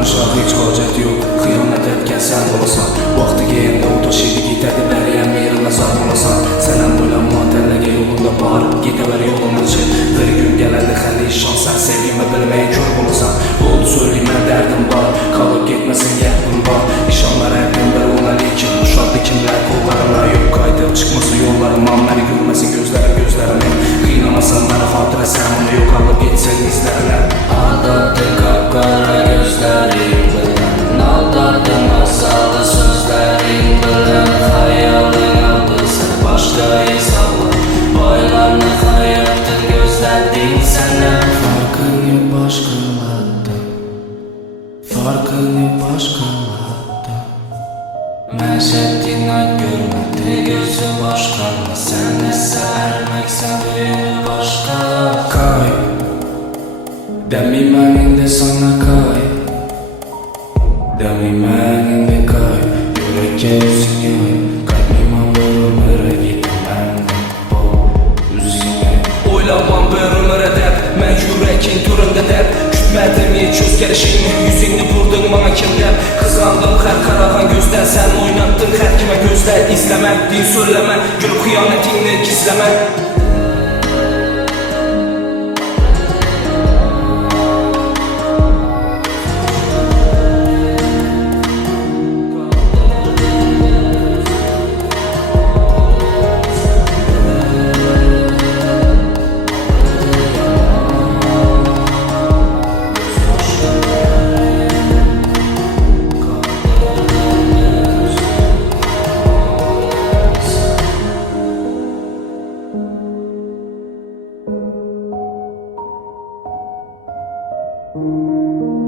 danışaq heç hacət yox. Xıyanət etken sen olasan, vaxtı geyəndə o daşıydı gitədi bəriyən yerinə sağ olasan. Sənəm boylanma təlləgə yolunda bağırıb gidəvər yoluna çıx. Bir gün gələndə xəli şan sən sevgimə bilməyə kör olasan. Oldu söyləyimə dərdim var, qalıb getməsin yəqdim var. İşanlar əqlimdə olmalıyken uşaqdı kimlər qollarına yok. Qayıdıb çıxması yollarıma məni görməsin gözlərimin. Qıynamasan mənə xatirə sən onu yok alıb getsin izlərinə. Aldattın qapqara gözlərim bilən, aldattın masalı sözlərim bilən. Xəyalın aldı səni başqa hesabla, boylarını xəyatın gözlədin sənə. Farkın yok başqalardan, farkın yok başqalardan. Mən şəddin ay görmədi gözü başqanla, sən nəsə ərməksən böyünü başqa. Kay, dəmimən indi sana kay, dəmimən indi kay. Yürəkə üzün yay, qalbimə vurur mərə gidim məndən bu üzünə. Oylamam bir ömür edəb, mən yürəkin turunda dəb. Kütmədim heç özgərişini, yüzünü vurdun bana kimdən. Qızandım hər qarağan gözdən, sən oynattın hər kimə gözlər. İzləmə, din söyləmə, gülüb xıyanətini gizləmə. Thank you.